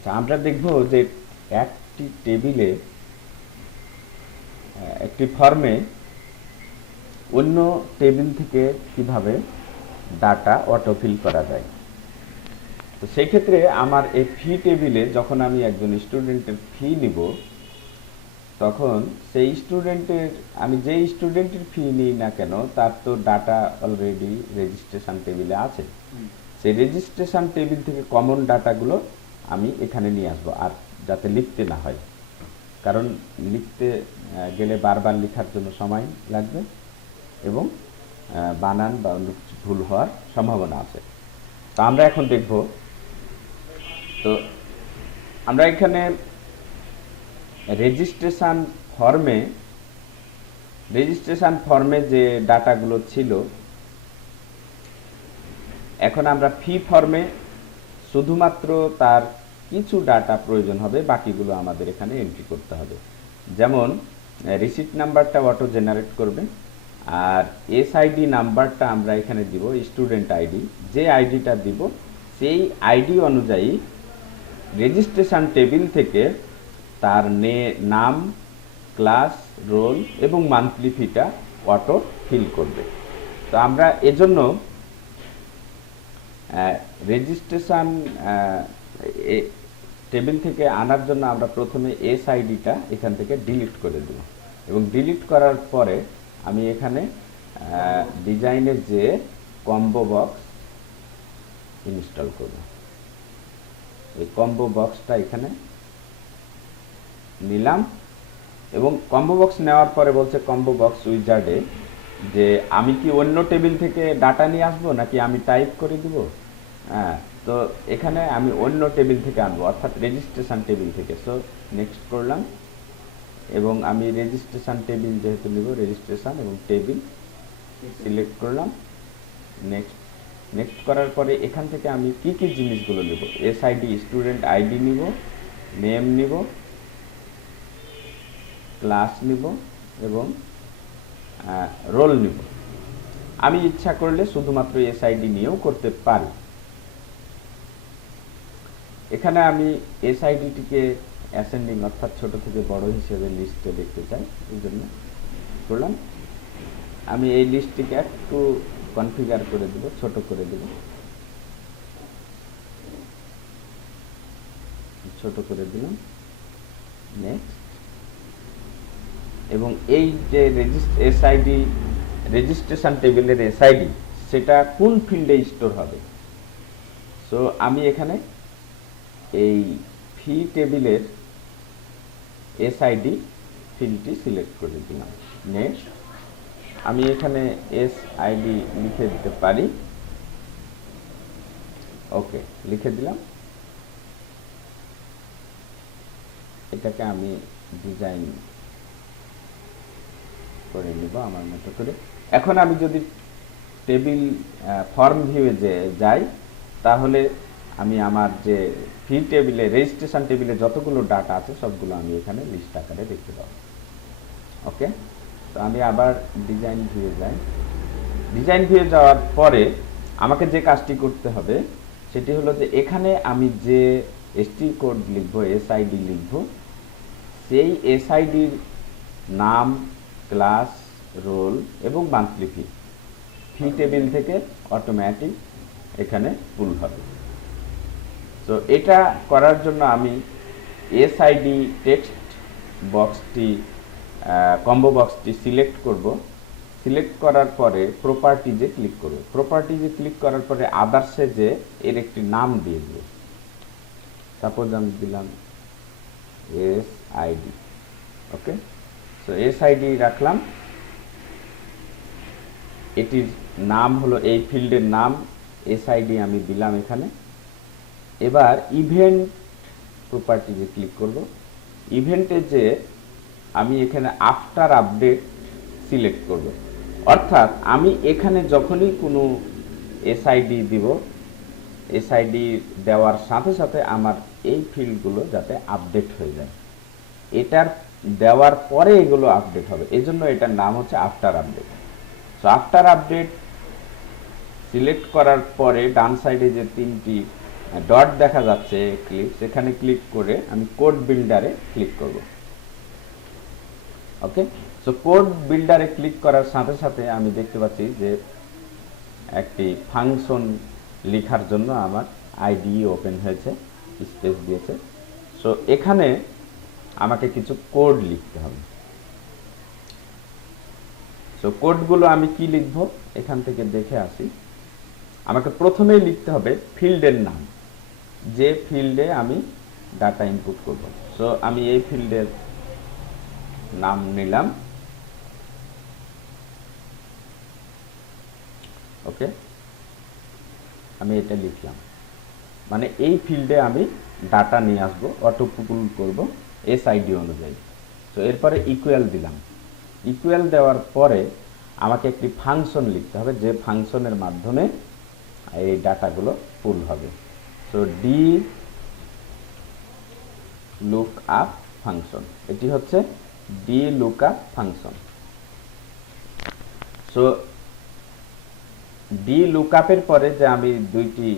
আচ্ছা, আমরা দেখব যে একটি টেবিলে একটি ফর্মে অন্য টেবিল থেকে কিভাবে ডাটা অটোফিল করা যায়। তো সেই ক্ষেত্রে আমার এই ফি টেবিলে যখন আমি একজন স্টুডেন্টের ফি নিব, তখন সেই স্টুডেন্টের, আমি যেই স্টুডেন্টের ফি নিই না কেন, তার তো ডাটা অলরেডি রেজিস্ট্রেশন টেবিলে আছে। সেই রেজিস্ট্রেশন টেবিল থেকে কমন ডাটাগুলো আমি এখানে নিয়ে আসবো, আর যাতে লিখতে না হয়, কারণ লিখতে গেলে বারবার লেখার জন্য সময় লাগবে এবং বানান বা অন্য কিছু ভুল হওয়ার সম্ভাবনা আছে। তো আমরা এখন দেখব, তো আমরা এখানে রেজিস্ট্রেশন ফর্মে যে ডাটাগুলো ছিল, এখন আমরা ফি ফর্মে শুধুমাত্র তার কিছু ডাটা প্রয়োজন হবে, বাকিগুলো আমাদের এখানে এন্ট্রি করতে হবে। যেমন রিসিপ্ট নাম্বারটা অটো জেনারেট করবে, আর এসআইডি নাম্বারটা আমরা এখানে দিব স্টুডেন্ট আইডি। যে আইডিটা দিব সেই আইডি অনুযায়ী রেজিস্ট্রেশন টেবিল থেকে তার নাম, ক্লাস, রোল এবং মান্থলি ফিটা অটো ফিল করবে। তো আমরা এজন্য রেজিস্ট্রেশন টেবিল থেকে আনার জন্য আমরা প্রথমে এসআইডিটা এখান থেকে ডিলিট করে দেব, এবং ডিলিট করার পরে আমি এখানে ডিজাইনের যে কম্বো বক্স ইনস্টল করব। এই কম্বো বক্সটা এখানে নিলাম, এবং কম্বো বক্স নেওয়ার পরে বলছে কম্বো বক্স উইজার্ডে যে আমি কি অন্য টেবিল থেকে ডাটা নিয়ে আসবো নাকি আমি টাইপ করে দিব। হ্যাঁ, তো এখানে আমি অন্য টেবিল থেকে আনবো, অর্থাৎ রেজিস্ট্রেশন টেবিল থেকে। সো নেক্সট করলাম, এবং আমি রেজিস্ট্রেশন টেবিল যেহেতু নিব, রেজিস্ট্রেশন এবং টেবিল সিলেক্ট করলাম। নেক্সট করার পরে এখান থেকে আমি কি কি জিনিসগুলো নেব, এসআইডি স্টুডেন্ট আইডি নিব, নেম নিব, ক্লাস নিব এবং রোল নিব। আমি ইচ্ছা করলে শুধুমাত্র এসআইডি নিয়েও করতে পারি। এখানে আমি এসআইডিটিকে অ্যাসেন্ডিং অর্থাৎ ছোট থেকে বড় হিসেবে লিস্টে দেখতে চাই, এই জন্য করলাম। আমি এই লিস্টটিকে একটু কনফিগার করে দেব, ছোট করে দেব, ছোট করে দিলাম। নেক্সট, এবং এই যে এসআইডি রেজিস্ট্রেশন টেবিলের এসআইডি, সেটা কোন ফিল্ডে স্টোর হবে। সো আমি এখানে এই ফি টেবিলের এসআইডি ফিল্ডটি সিলেক্ট করে দিলাম। নেক্সট, আমি এখানে এসআইডি লিখে দিতে পারি। ওকে, লিখে দিলাম। এটাকে আমি ডিজাইন করে নিব আমার মতো করে। এখন আমি যদি টেবিল ফর্ম ভিউয়ে যাই, তাহলে আমি আমার যে ফি টেবিলে রেজিস্ট্রেশন টেবিলে যতগুলো ডাটা আছে সবগুলো আমি এখানে লিস্ট আকারে দেখতে পাবো। ওকে, তো আমি আবার ডিজাইন ভিউয়ে যাই। ডিজাইন ভিউয়ে যাওয়ার পরে আমাকে যে কাজটি করতে হবে সেটি হলো যে এখানে আমি যে এসটি কোড লিখব, এসআইডি লিখব, সেই এসআইডির নাম, ক্লাস, রোল এবং মান্থলি ফি টেবিল থেকে অটোমেটিক এখানে পুল হবে। তো এটা করার জন্য আমি এসআইডি টেক্সট বক্সটি, কম্বো বক্সটি সিলেক্ট করব। সিলেক্ট করার পরে প্রপার্টিজে ক্লিক করব। প্রপার্টিজে ক্লিক করার পরে আদার্সে যে এর একটি নাম দিয়ে দেব। সাপোজ আমি দিলাম এসআইডি। ওকে, সো এসআইডি রাখলাম। এটির নাম হলো, এই ফিল্ডের নাম এসআইডি আমি দিলাম এখানে। এবার ইভেন্ট প্রপার্টিজে ক্লিক করব। ইভেন্টে যে আমি এখানে আফটার আপডেট সিলেক্ট করব, অর্থাৎ আমি এখানে যখনই কোনো এসআইডি দিব, এসআইডি দেওয়ার সাথে সাথে আমার এই ফিল্ডগুলো যাতে আপডেট হয়ে যায়। এটার দেওয়ার পরে এগুলো আপডেট হবে, এজন্য এটার নাম হচ্ছে after update. So after update select করার পরে ডান সাইডে যে তিনটি ডট দেখা যাচ্ছে এক্লিপস, এখানে ক্লিক করে আমি কোড বিল্ডারে ক্লিক করব। ওকে, সো কোড বিল্ডারে ক্লিক করার সাথে সাথে আমি দেখতে পাচ্ছি যে একটি ফাংশন লেখার জন্য আমার আইডি ওপেন হয়েছে, স্পেস দিয়েছে। সো এখানে আমাকে কিছু কোড লিখতে হবে। সো কোডগুলো আমি কি লিখব এখান থেকে দেখে আসি। আমাকে প্রথমেই লিখতে হবে ফিল্ডের নাম, যে ফিল্ডে আমি ডাটা ইনপুট করব। সো আমি এই ফিল্ডের নাম নিলাম। ওকে, আমি এটা লিখলাম, মানে এই ফিল্ডে আমি ডাটা নিয়ে আসবো, অটোপুল করব এসআইডি অনুযায়ী। তো এরপরে ইকুয়াল দিলাম। ইকুয়াল দেওয়ার পরে আমাকে একটি ফাংশন লিখতে হবে, যে ফাংশনের মাধ্যমে এই ডাটাগুলো পুল হবে। So D look up function, এটি হচ্ছে D look up function. So D look আপের পরে যে আমি দুইটি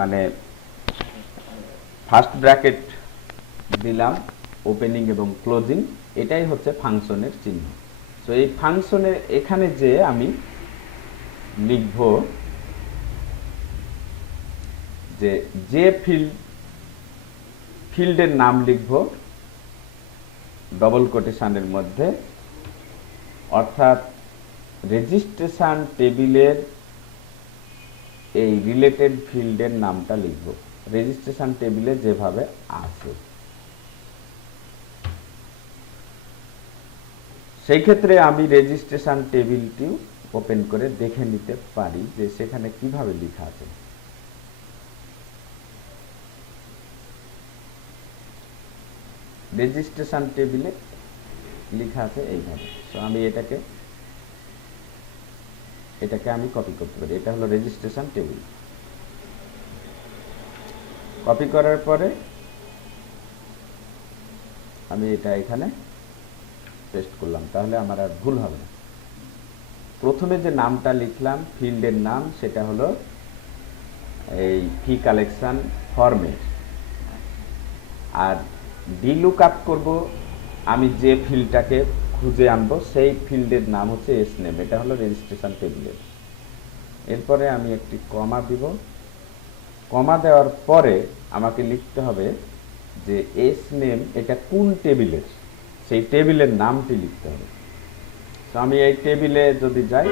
মানে ফার্স্ট ব্র্যাকেট দিলাম, ওপেনিং এবং ক্লোজিং, এটাই হচ্ছে ফাংশনের চিহ্ন। সো এই ফাংশনের এখানে যে আমি লিখব যে ফিল্ডের নাম লিখব ডবল কোটেশনের মধ্যে, অর্থাৎ রেজিস্ট্রেশন টেবিলের এই রিলেটেড ফিল্ডের নামটা লিখব রেজিস্ট্রেশন টেবিলে যেভাবে আছে। সেই ক্ষেত্রে আমি রেজিস্ট্রেশন টেবিলটি ওপেন করে দেখে নিতে পারি যে সেখানে কিভাবে লেখা আছে। রেজিস্ট্রেশন টেবিলে লেখা আছে এইভাবে। সো আমি এটাকে আমি কপি করতে পারি। এটা হলো রেজিস্ট্রেশন টেবিল। কপি করার পরে আমি এটা এখানে পেস্ট করলাম, তাহলে আমার আর ভুল হবে না। প্রথমে যে নামটা লিখলাম ফিল্ডের নাম, সেটা হলো এই ফি কালেকশন ফর্মের। আর ডি লুক আপ করবো আমি যে ফিল্ডটাকে খুঁজে আনবো সেই ফিল্ডের নাম হচ্ছে এস নেম, এটা হলো রেজিস্ট্রেশন টেবিলের। এরপরে আমি একটি কমা দিব। কমা দেওয়ার পরে আমাকে লিখতে হবে যে এস নেম এটা কোন টেবিলের, সেই টেবিলের নামটি লিখতে হবে। তো আমি এই টেবিলে যদি যাই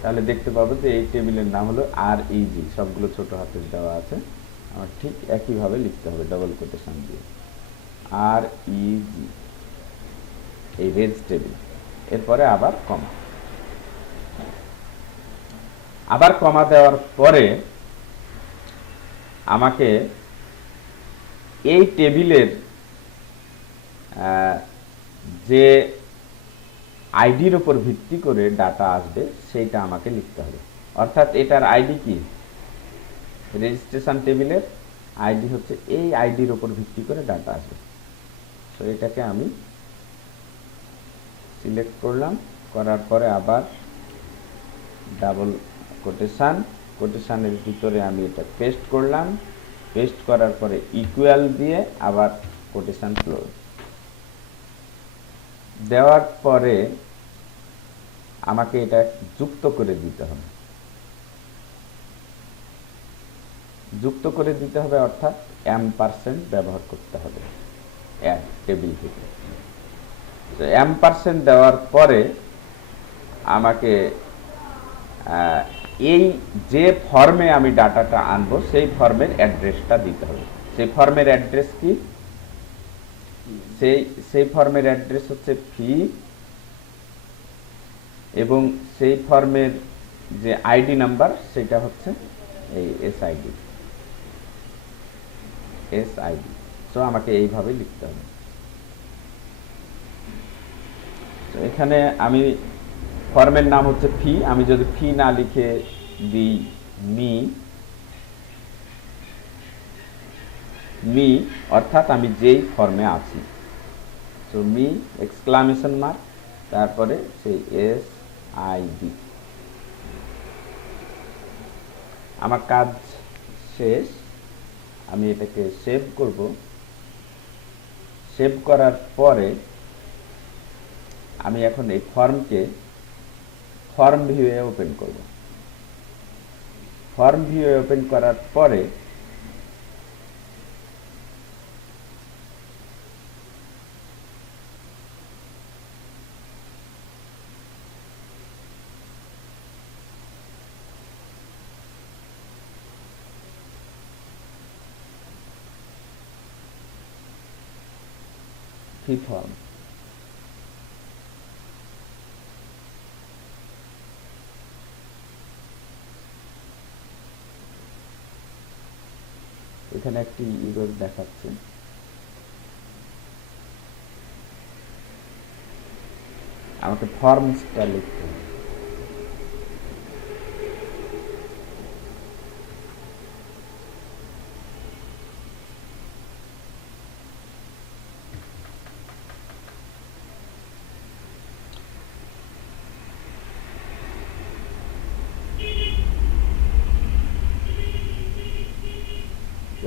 তাহলে দেখতে পাবো যে এই টেবিলের নাম হলো REG, সবগুলো ছোট হাতের দেওয়া আছে। আমার ঠিক একইভাবে লিখতে হবে ডবল কোটেশন দিয়ে REG, এই রেজ টেবিল। এরপরে আবার কমা। আবার কমা দেওয়ার পরে আমাকে এই টেবিলের যে আইডির উপর ভিত্তি করে ডাটা আসবে সেইটা আমাকে লিখতে হবে। অর্থাৎ এটার আইডি কি, রেজিস্ট্রেশন টেবিলের আইডি হচ্ছে এই আইডির উপর ভিত্তি করে ডাটা আসবে। তো এটাকে আমি সিলেক্ট করলাম, করার পরে আবার ডাবল কোটেশনের ভিতরে আমি এটা পেস্ট করলাম। পেস্ট করার পরে ইকুয়াল দিয়ে আবার কোটেশন ক্লোজ দেওয়ার পরে আমাকে এটা যুক্ত করে দিতে হবে। যুক্ত করে দিতে হবে অর্থাৎ এম্পারসেন্ট ব্যবহার করতে হবে অ্যাড টেবিল থেকে। এম্পারসেন্ট দেওয়ার পরে আমাকে এই যে ফর্মে আমি ডাটাটা আনবো সেই ফর্মের অ্যাড্রেসটা দিতে হবে। সেই ফর্মের অ্যাড্রেস কি, সেই ফর্মের অ্যাড্রেস হচ্ছে ফি, এবং সেই ফর্মের যে আইডি নাম্বার সেটা হচ্ছে এই এসআইডি। সো আমাকে এইভাবে লিখতে হবে। তো এখানে আমি ফর্মের নাম হচ্ছে ফি, আমি যদি ফি না লিখে দিই মি, অর্থাৎ আমি যেই ফর্মে আছি। তো মি এক্সক্লামেশন মার্ক, তারপরে সেই এসআইডি। আমার কাজ শেষ। আমি এটাকে সেভ করব। সেভ করার পরে আমি এখন এই ফর্মকে ফর্ম ভিউয়ে ওপেন করব। ফর্ম ভিউয়ে ওপেন করার পরে ফি ফর্ম এখানে একটি ইরর দেখাচ্ছে। আমাকে ফর্মসটা লিখতে হবে।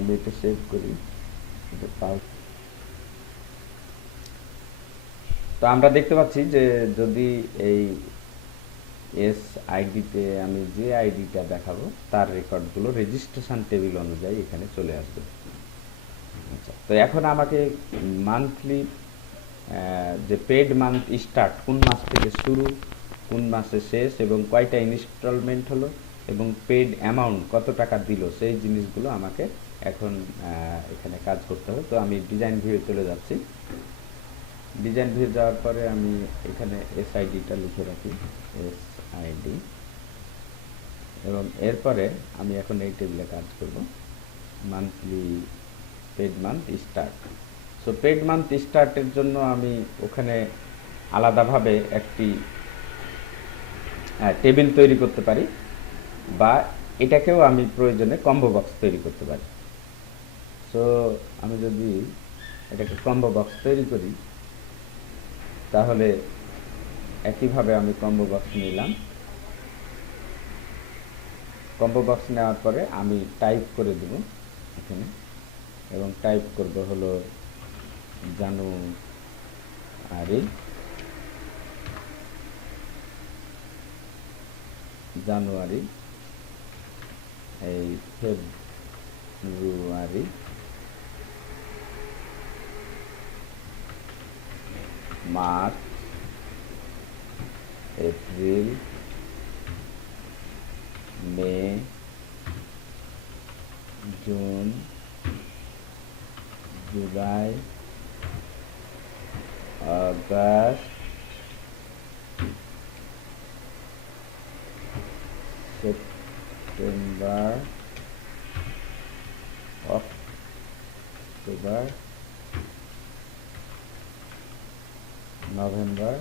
আমি এটা সেভ করি। তো আমরা দেখতে পাচ্ছি যে যদি এই এস আইডিতে আমি যে আইডিটা দেখাবো তার রেকর্ডগুলো রেজিস্ট্রেশন টেবিল অনুযায়ী এখানে চলে আসবে। আচ্ছা, তো এখন আমাকে মান্থলি যে পেড মান্থ স্টার্ট কোন মাস থেকে শুরু, কোন মাসে শেষ এবং কয়টা ইনস্টলমেন্ট হলো এবং পেড অ্যামাউন্ট কত টাকা দিল সেই জিনিসগুলো আমাকে এখন এখানে কাজ করতে হবে। তো আমি ডিজাইন ভিউয়ে চলে যাচ্ছি। ডিজাইন ভিউ যাওয়ার পরে আমি এখানে এসআইডিটা লিখে রাখি, এসআইডি, এবং এরপরে আমি এখন এই টেবিলে কাজ করব, monthly paid month start. So paid month স্টার্টের জন্য আমি ওখানে আলাদাভাবে একটি টেবিল তৈরি করতে পারি, বা এটাকেও আমি প্রয়োজনে কম্বো বক্স তৈরি করতে পারি। সো আমি যদি এটাকে কম্বো বক্স তৈরি করি তাহলে একইভাবে আমি কম্বো বক্স নিলাম। কম্বো বক্স নেওয়ার পরে আমি টাইপ করে দেব এখানে, এবং টাইপ করব হলো জানুয়ারি, এই February, March, April, May, June, July, August, September, October, November,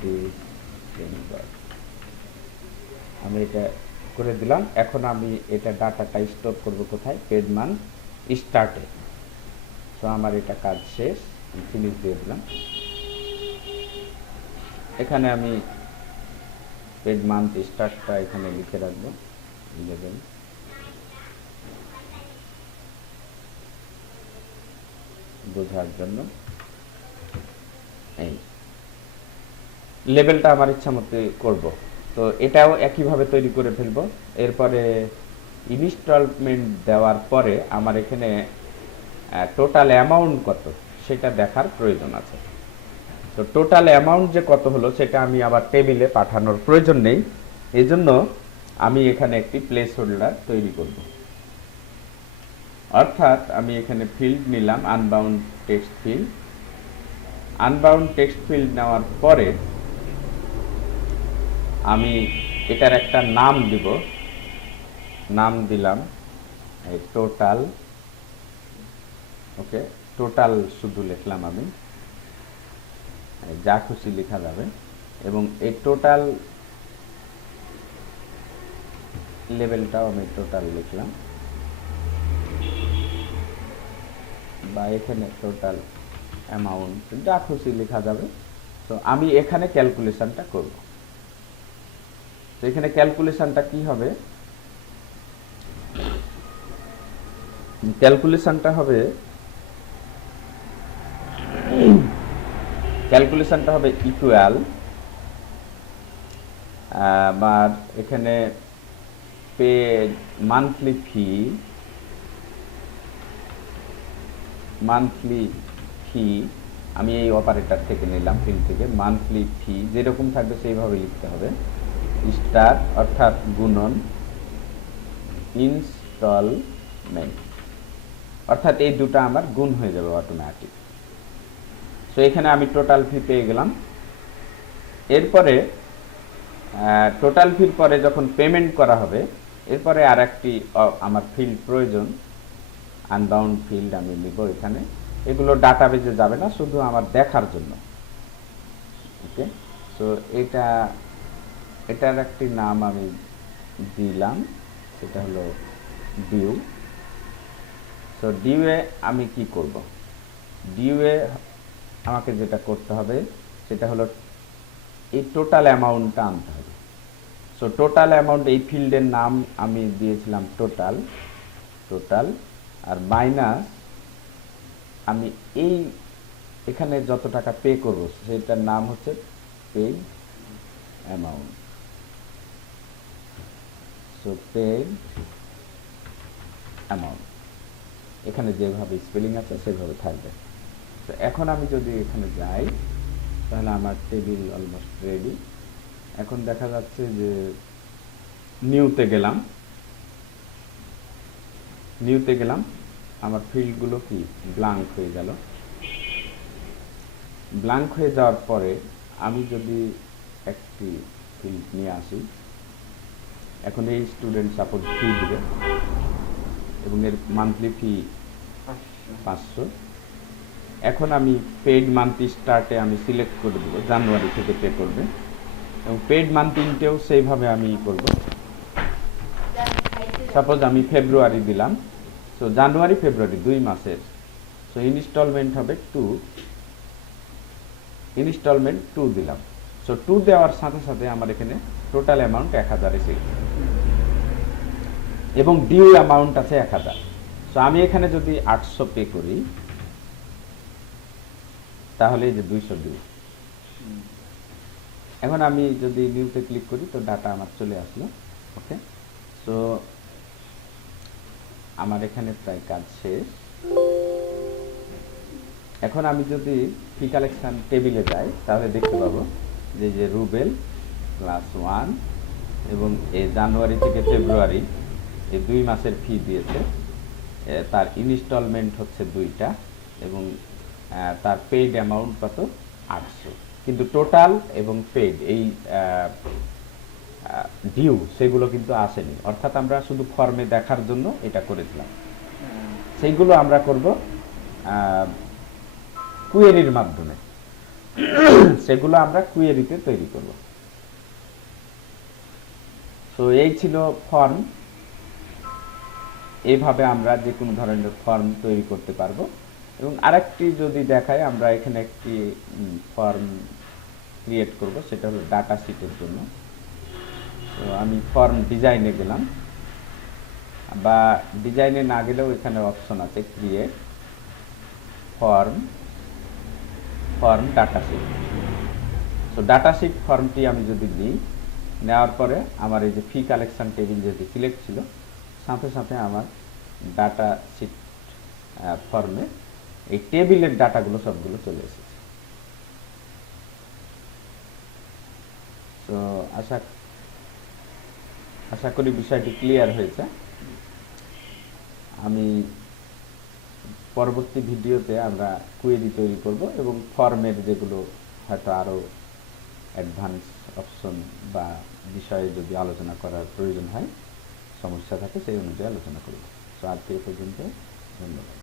December. আমি এটা করে দিলাম। এখন আমি এটা ডাটাটা স্টোর করব কোথায়? পেড মান্থ স্টার্টে। তো আমার এটা কাজ শেষ, ফিনিশ দিয়ে দিলাম। এখানে আমি পেড মান্থ স্টার্টটা এখানে লিখে রাখবো 11, বোঝার জন্য। এই লেভেলটা আমার ইচ্ছা মতো করব। তো এটাও একইভাবে তৈরি করে ফেলবো। এরপরে ইনস্টলমেন্ট দেওয়ার পরে আমার এখানে টোটাল অ্যামাউন্ট কত সেটা দেখার প্রয়োজন আছে। তো টোটাল অ্যামাউন্ট যে কত হলো সেটা আমি আবার টেবিলে পাঠানোর প্রয়োজন নেই, এজন্য আমি এখানে একটি প্লেস হোল্ডার তৈরি করব। অর্থাৎ আমি এখানে ফিল্ড নিলাম, unbound text field. Unbound text field নেওয়ার পরে আমি এটার একটা নাম দিব। নাম দিলাম এই টোটাল। ওকে, টোটাল শুধু লিখলাম আমি, যা খুশি লেখা যাবে। এবং এই টোটাল লেভেলটাও আমি টোটাল লিখলাম, বা এখানে টোটাল অ্যামাউন্ট যা খুশি লেখা যাবে। তো আমি এখানে ক্যালকুলেশনটা করব। তো এখানে ক্যালকুলেশনটা কি হবে? ক্যালকুলেশনটা হবে ইকুয়াল, আমার এখানে পে মান্থলি ফি আমি এই অপারেটর থেকে নিলাম, ফিল্ড থেকে মান্থলি ফি যেরকম থাকবে সেইভাবে লিখতে হবে, স্টার অর্থাৎ গুণন ইনস্টলমেন্ট, অর্থাৎ এই দুটো আমার গুণ হয়ে যাবে অটোমেটিক। সো এখানে আমি টোটাল ফি পেয়ে গেলাম। এরপরে টোটাল ফির পরে যখন পেমেন্ট করা হবে, এরপরে আর একটি আমার ফিল্ড প্রয়োজন, আনবাউন্ড ফিল্ড আমি নিব এখানে। এগুলো ডাটাবেজে যাবে না, শুধু আমার দেখার জন্য। ওকে, সো এটার একটি নাম আমি দিলাম, সেটা হলো ডিউ। সো ডিউয়ে আমি কি করব? ডিউয়ে আমাকে যেটা করতে হবে সেটা হলো এই টোটাল অ্যামাউন্টটা আনতে হবে। সো টোটাল অ্যামাউন্ট, এই ফিল্ডের নাম আমি দিয়েছিলাম টোটাল, আর মাইনাস আমি এই এখানে যত টাকা পে করব সেটার নাম হচ্ছে paid amount. So paid amount এখানে যেভাবে স্পেলিং আছে সেভাবে থাকবে। তো এখন আমি যদি এখানে যাই তাহলে আমার টেবিল অলমোস্ট রেডি। এখন দেখা যাচ্ছে যে নিউতে গেলাম, আমার ফিল্ডগুলো কি ব্ল্যাঙ্ক হয়ে গেল। ব্ল্যাঙ্ক হয়ে যাওয়ার পরে আমি যদি একটি ফিল্ড নিয়ে আসি, এখন এই স্টুডেন্ট সাপোর্ট ফি দিবে এবং এর মান্থলি ফি 500। এখন আমি পেইড মান্থ স্টার্টে আমি সিলেক্ট করে দেবো জানুয়ারি থেকে পে করবে, এবং পেইড মান্থ ইনটেও সেইভাবে আমি করব। সাপোজ আমি ফেব্রুয়ারি দিলাম, সো জানুয়ারি ফেব্রুয়ারি 2 মাসের। সো ইনস্টলমেন্ট হবে 2 দিলাম। সো 2 দেওয়ার সাথে সাথে আমার এখানে টোটাল অ্যামাউন্ট 1000 এসে গেছে এবং ডিউ অ্যামাউন্ট আছে 1000। সো আমি এখানে যদি 800 পে করি তাহলে এই যে 200 ডিউ। এখন আমি যদি নিউতে ক্লিক করি তো ডাটা আমার চলে আসলো। ওকে, সো আমার এখানে প্রায় কাজ শেষ। এখন আমি যদি ফি কালেকশন টেবিলে যাই তাহলে দেখতে পাবো যে রুবেল ক্লাস 1 এবং এই জানুয়ারি থেকে ফেব্রুয়ারি এই 2 মাসের ফি দিয়েছে, তার ইনস্টলমেন্ট হচ্ছে 2টা এবং তার পেইড অ্যামাউন্ট কত 800। কিন্তু টোটাল এবং পেইড এই ডিউ সেগুলো কিন্তু আসেনি, অর্থাৎ আমরা শুধু ফর্মে দেখার জন্য এটা করেছিলাম। সেইগুলো আমরা করব কুয়েরির মাধ্যমে, সেগুলো আমরা কুয়েরিতে তৈরি করব। তো এই ছিল ফর্ম। এইভাবে আমরা যে কোনো ধরনের ফর্ম তৈরি করতে পারবো। এবং আরেকটি যদি দেখায়, আমরা এখানে একটি ফর্ম ক্রিয়েট করব, সেটা হলো ডাটা শিটের জন্য। তো আমি ফর্ম ডিজাইনে গেলাম, বা ডিজাইনে না গেলেও এখানে অপশন আছে ক্রিয়েট ফর্ম ডাটা শিট। তো ডাটা শিট ফর্মটি আমি যদি নিই, নেওয়ার পরে আমার এই যে ফি কালেকশন টেবিল যেটি সিলেক্ট ছিল, সাথে সাথে আমার ডাটা শিট ফর্মে এই টেবিলের ডাটাগুলো সবগুলো চলে এসেছে। তো আশা করি বিষয়টি ক্লিয়ার হয়েছে। আমি পরবর্তী ভিডিওতে আমরা কুয়েরি তৈরি করব এবং ফর্মের যেগুলো হয়তো আরও অ্যাডভান্স অপশন বা বিষয়ে যদি আলোচনা করার প্রয়োজন হয়, সমস্যা থাকে, সেই অনুযায়ী আলোচনা করব। তো আজকে এ পর্যন্ত, ধন্যবাদ।